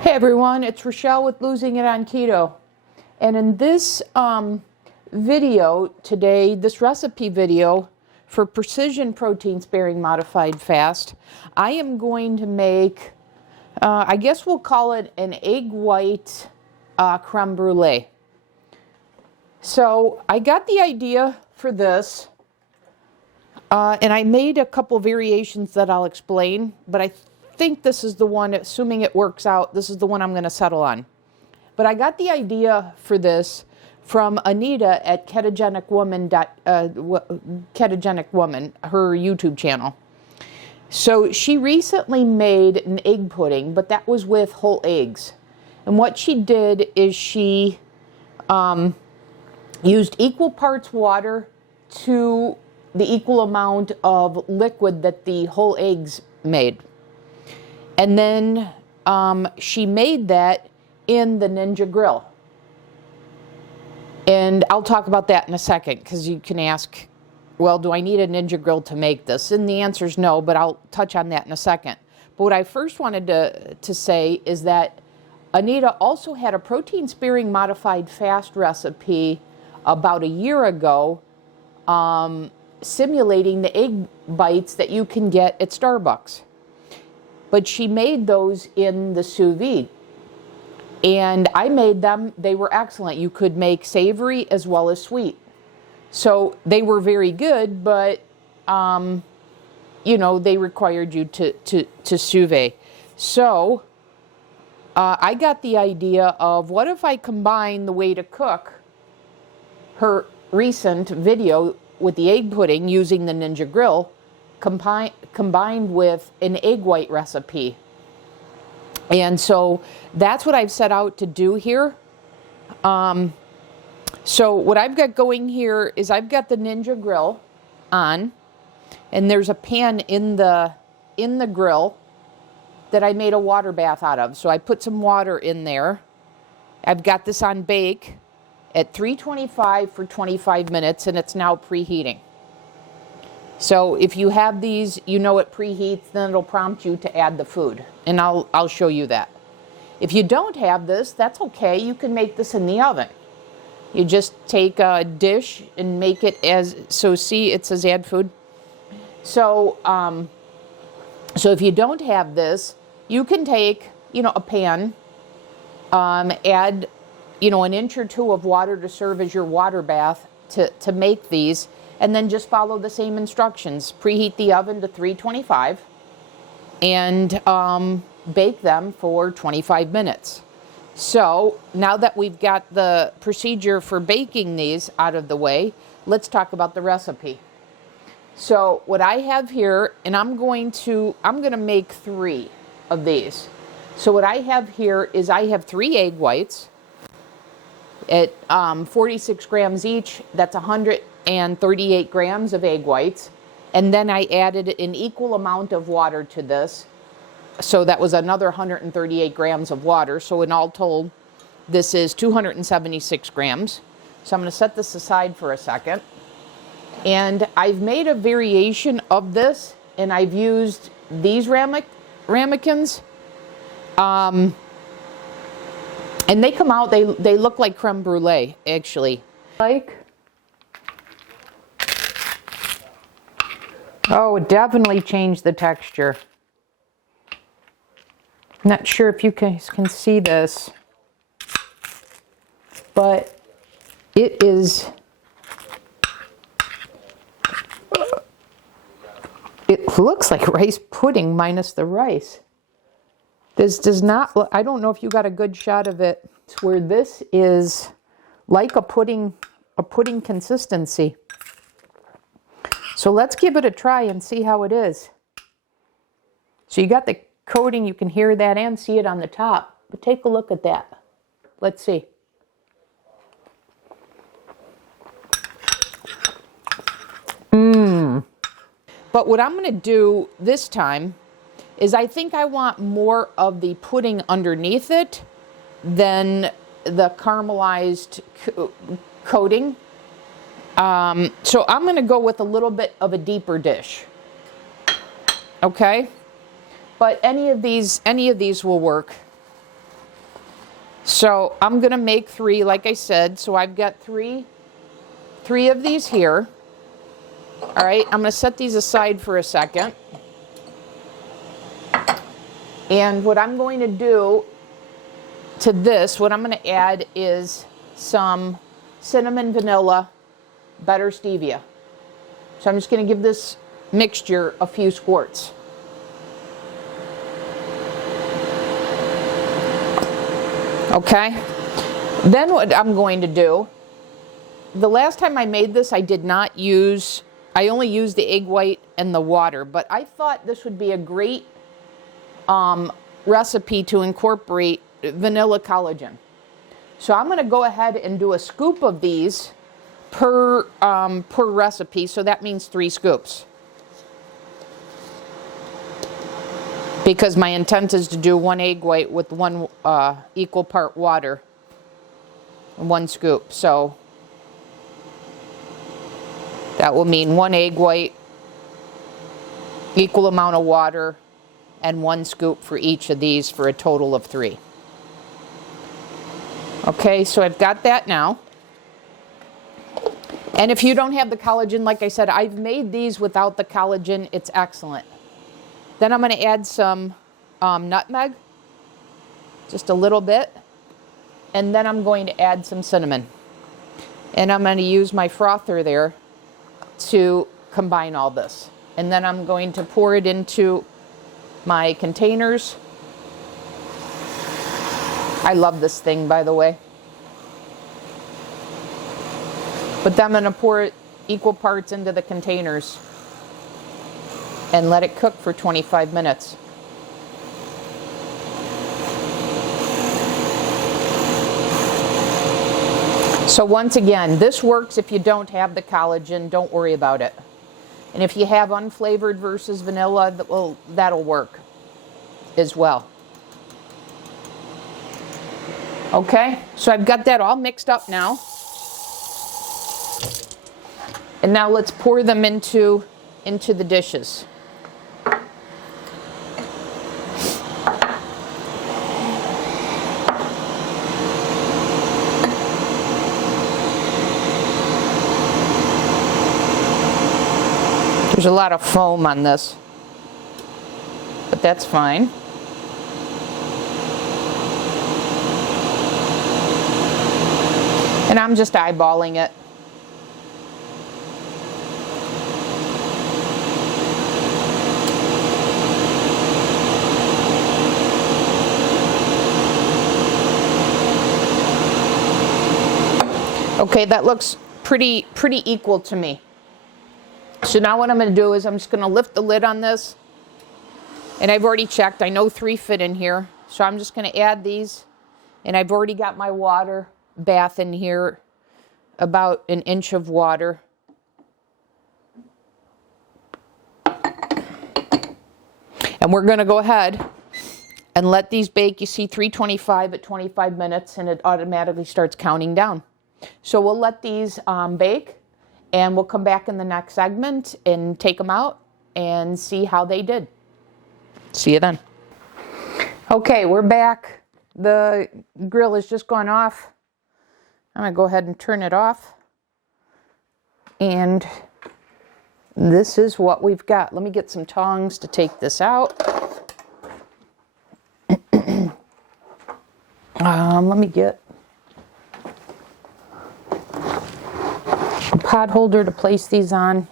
Hey everyone, it's Rochelle with Losing It on Keto. And in this video today, this recipe video for precision protein sparing modified fast, I am going to make, I guess we'll call it an egg white creme brulee. So I got the idea for this and I made a couple variations that I'll explain, but I think this is the one, assuming it works out, this is the one I'm going to settle on. But I got the idea for this from Anita at Ketogenic Woman, her YouTube channel. So she recently made an egg pudding, but that was with whole eggs. And what she did is she used equal parts water to the equal amount of liquid that the whole eggs made. And then she made that in the Ninja Grill. And I'll talk about that in a second, because you can ask, well, do I need a Ninja Grill to make this? And the answer is no, but I'll touch on that in a second. But what I first wanted to say is that Anita also had a protein sparing modified fast recipe about a year ago, simulating the egg bites that you can get at Starbucks. But she made those in the sous vide. And I made them, they were excellent. You could make savory as well as sweet. So they were very good, but, you know, they required you to sous vide. So I got the idea of, what if I combine the way to cook her recent video with the egg pudding using the Ninja Grill, combined with an egg white recipe. And so that's what I've set out to do here. So what I've got going here is I've got the Ninja Grill on, and there's a pan in the grill that I made a water bath out of. So I put some water in there. I've got this on bake at 325 for 25 minutes, and it's now preheating. So if you have these, you know it preheats, then it'll prompt you to add the food. And I'll show you that. If you don't have this, that's okay. You can make this in the oven. You just take a dish and make it as, so see, it says add food. So, so if you don't have this, you can take, you know, a pan, add, you know, an inch or two of water to serve as your water bath to make these. And then just follow the same instructions. Preheat the oven to 325 and bake them for 25 minutes. So now that we've got the procedure for baking these out of the way, let's talk about the recipe. So what I have here, and I'm going to make 3 of these. So what I have here is I have 3 egg whites at 46 grams each. That's 138 grams of egg whites, and then I added an equal amount of water to this, so that was another 138 grams of water. So in all told, this is 276 grams. So I'm going to set this aside for a second, and I've made a variation of this, and I've used these ramekins, and they come out, they look like creme brulee, actually. Oh, it definitely changed the texture. Not sure if you can see this, but it is, it looks like rice pudding minus the rice. This does not look, I don't know if you got a good shot of it, where this is like a pudding consistency. So let's give it a try and see how it is. So you got the coating, you can hear that and see it on the top. But take a look at that. Let's see. But what I'm going to do this time is I think I want more of the pudding underneath it than the caramelized coating. So I'm going to go with a little bit of a deeper dish. Okay? But any of these will work. So I'm going to make 3, like I said. So I've got three of these here. All right, I'm going to set these aside for a second. And what I'm going to do to this, what I'm going to add is some cinnamon, vanilla, butter, stevia. So I'm just going to give this mixture a few squirts. Okay, then what I'm going to do, the last time I made this, I only used the egg white and the water, but I thought this would be a great recipe to incorporate vanilla collagen. So I'm going to go ahead and do a scoop of these per recipe, so that means 3 scoops. Because my intent is to do 1 egg white with 1 equal part water, 1 scoop. So that will mean 1 egg white, equal amount of water, and 1 scoop for each of these for a total of 3. Okay, so I've got that now. And if you don't have the collagen, like I said, I've made these without the collagen. It's excellent. Then I'm going to add some nutmeg, just a little bit. And then I'm going to add some cinnamon. And I'm going to use my frother there to combine all this. And then I'm going to pour it into my containers. I love this thing, by the way. But then I'm going to pour it equal parts into the containers and let it cook for 25 minutes. So once again, this works if you don't have the collagen. Don't worry about it. And if you have unflavored versus vanilla, well, that'll work as well. Okay, so I've got that all mixed up now. And now let's pour them into the dishes. There's a lot of foam on this, but that's fine. And I'm just eyeballing it. Okay, that looks pretty equal to me. So now what I'm going to do is I'm just going to lift the lid on this. And I've already checked. I know 3 fit in here. So I'm just going to add these. And I've already got my water bath in here, about 1 inch of water. And we're going to go ahead and let these bake. You see 325 at 25 minutes, and it automatically starts counting down. So we'll let these bake, and we'll come back in the next segment and take them out and see how they did. See you then. Okay, we're back. The grill has just gone off. I'm going to go ahead and turn it off. And this is what we've got. Let me get some tongs to take this out. Let me get a pot holder to place these on.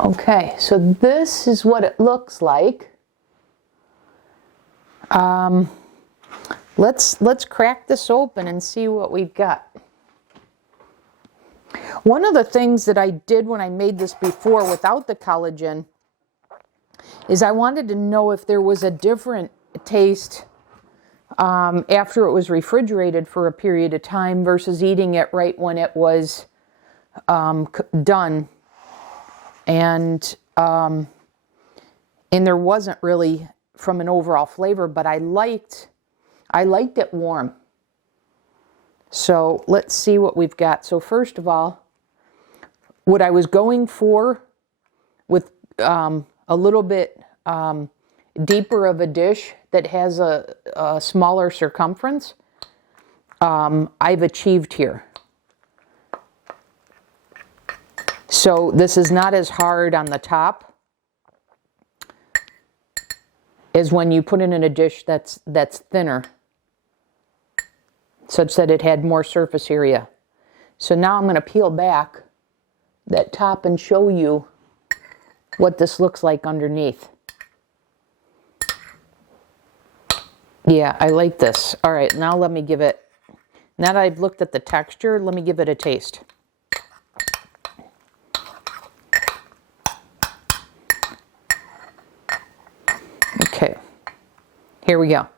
Okay, so this is what it looks like. Let's crack this open and see what we've got. One of the things that I did when I made this before without the collagen is I wanted to know if there was a different taste after it was refrigerated for a period of time versus eating it right when it was done. And there wasn't really from an overall flavor, but I liked it warm. So let's see what we've got. So first of all, what I was going for with a little bit deeper of a dish that has a smaller circumference, I've achieved here. So this is not as hard on the top as when you put it in a dish that's thinner, such that it had more surface area. So now I'm going to peel back that top and show you what this looks like underneath. Yeah, I like this. All right, now let me give it, now that I've looked at the texture, let me give it a taste. Okay, here we go.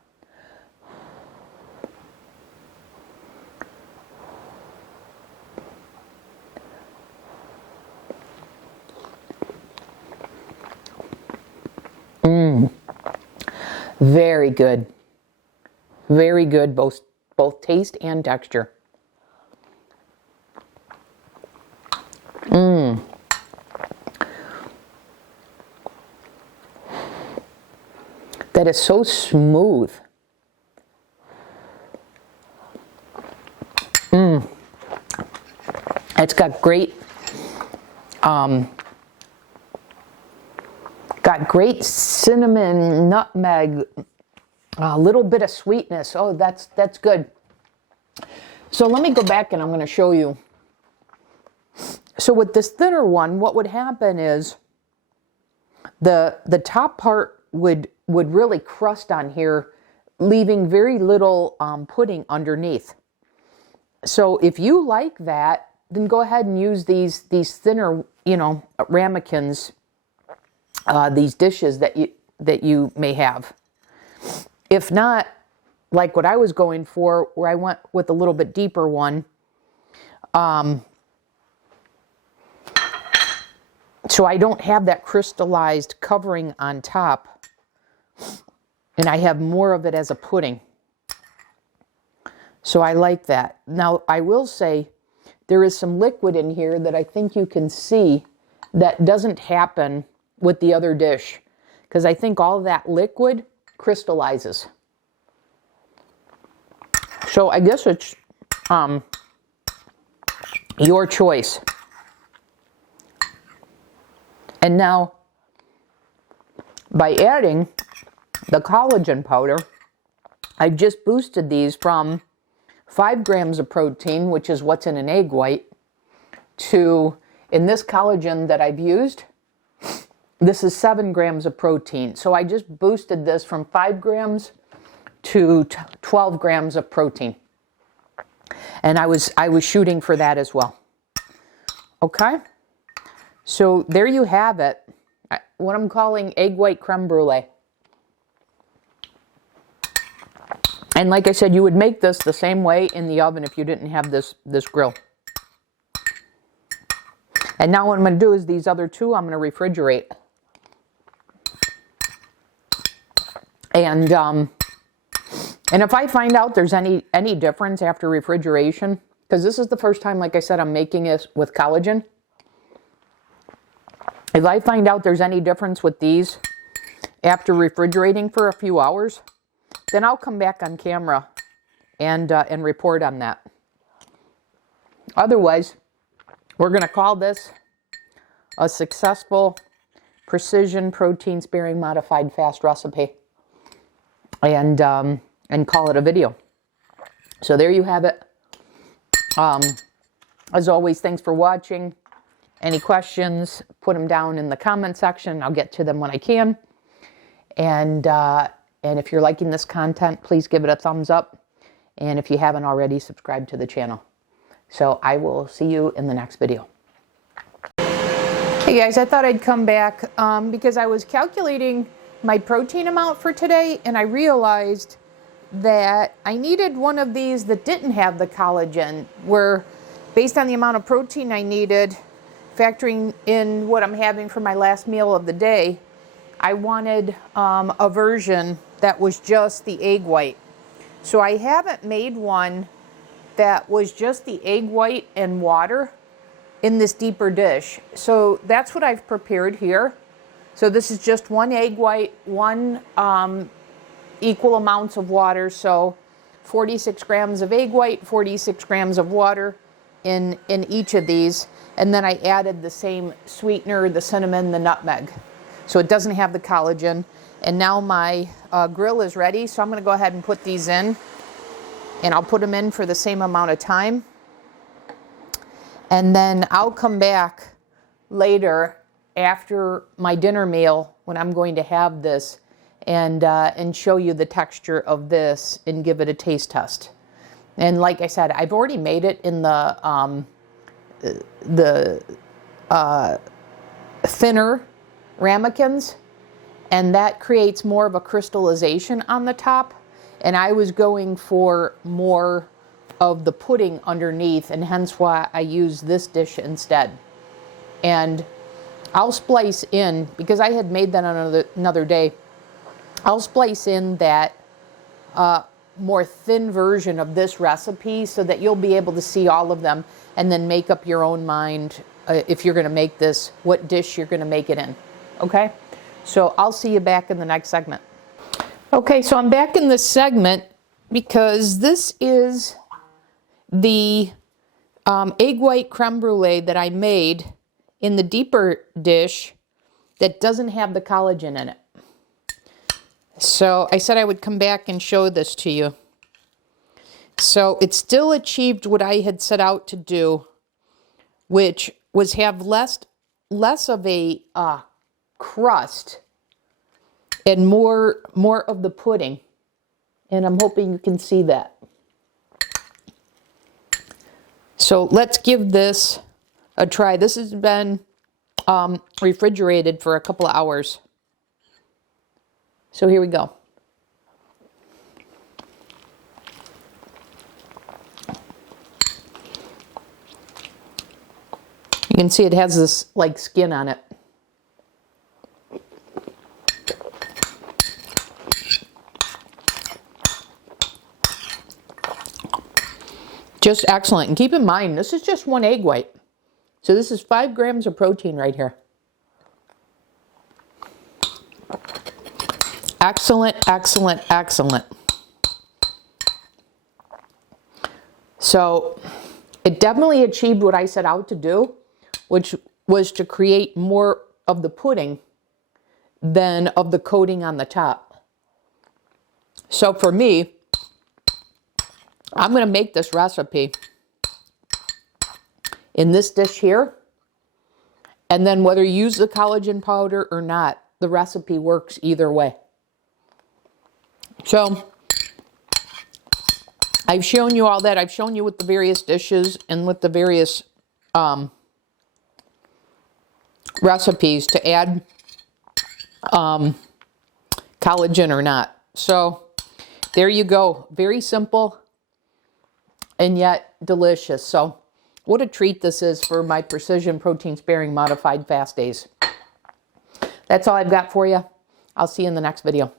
Very good. Very good, both taste and texture. That is so smooth. It's got great cinnamon, nutmeg, a little bit of sweetness. Oh, that's good. So let me go back and I'm going to show you. So with this thinner one, what would happen is the top part would really crust on here, leaving very little pudding underneath. So if you like that, then go ahead and use these thinner, ramekins, these dishes that you may have. If not, like what I was going for, where I went with a little bit deeper one, so I don't have that crystallized covering on top, and I have more of it as a pudding. So I like that. Now, I will say there is some liquid in here that I think you can see that doesn't happen with the other dish, because I think all that liquid crystallizes. So I guess it's your choice. And now, by adding the collagen powder, I just boosted these from 5 grams of protein, which is what's in an egg white, to, in this collagen that I've used, this is 7 grams of protein. So I just boosted this from 5 grams to 12 grams of protein. And I was shooting for that as well. Okay? So there you have it. What I'm calling egg white creme brulee. And like I said, you would make this the same way in the oven if you didn't have this grill. And now what I'm going to do is these other two I'm going to refrigerate. And if I find out there's any difference after refrigeration, because this is the first time, like I said, I'm making it with collagen. If I find out there's any difference with these after refrigerating for a few hours, then I'll come back on camera and report on that. Otherwise, we're going to call this a successful precision protein sparing modified fast recipe, and call it a video. So there you have it. As always, thanks for watching. Any questions, put them down in the comment section. I'll get to them when I can. And if you're liking this content, please give it a thumbs up. And if you haven't already, subscribe to the channel. So I will see you in the next video. Hey guys, I thought I'd come back because I was calculating my protein amount for today, and I realized that I needed one of these that didn't have the collagen, where based on the amount of protein I needed, factoring in what I'm having for my last meal of the day, I wanted a version that was just the egg white. So I haven't made one that was just the egg white and water in this deeper dish. So that's what I've prepared here. So this is just one egg white, one equal amounts of water. So 46 grams of egg white, 46 grams of water in each of these. And then I added the same sweetener, the cinnamon, the nutmeg. So it doesn't have the collagen. And now my grill is ready. So I'm going to go ahead and put these in. And I'll put them in for the same amount of time. And then I'll come back later after my dinner meal when I'm going to have this and show you the texture of this and give it a taste test. And like I said, I've already made it in the thinner ramekins, and that creates more of a crystallization on the top. And I was going for more of the pudding underneath, and hence why I use this dish instead. And I'll splice in, because I had made that on another day, I'll splice in that more thin version of this recipe so that you'll be able to see all of them and then make up your own mind if you're going to make this, what dish you're going to make it in. Okay? So I'll see you back in the next segment. Okay, so I'm back in this segment because this is the egg white creme brulee that I made in the deeper dish that doesn't have the collagen in it. So I said I would come back and show this to you. So it still achieved what I had set out to do, which was have less of a crust and more of the pudding. And I'm hoping you can see that. So let's give this a try. This has been refrigerated for a couple of hours. So here we go. You can see it has this like skin on it. Just excellent. And keep in mind, this is just one egg white. So this is 5 grams of protein right here. Excellent, excellent, excellent. So it definitely achieved what I set out to do, which was to create more of the pudding than of the coating on the top. So for me, I'm going to make this recipe in this dish here. And then whether you use the collagen powder or not, the recipe works either way. So I've shown you all that. I've shown you with the various dishes and with the various recipes to add collagen or not. So there you go. Very simple and yet delicious. So what a treat this is for my Precision Protein Sparing Modified Fast Days. That's all I've got for you. I'll see you in the next video.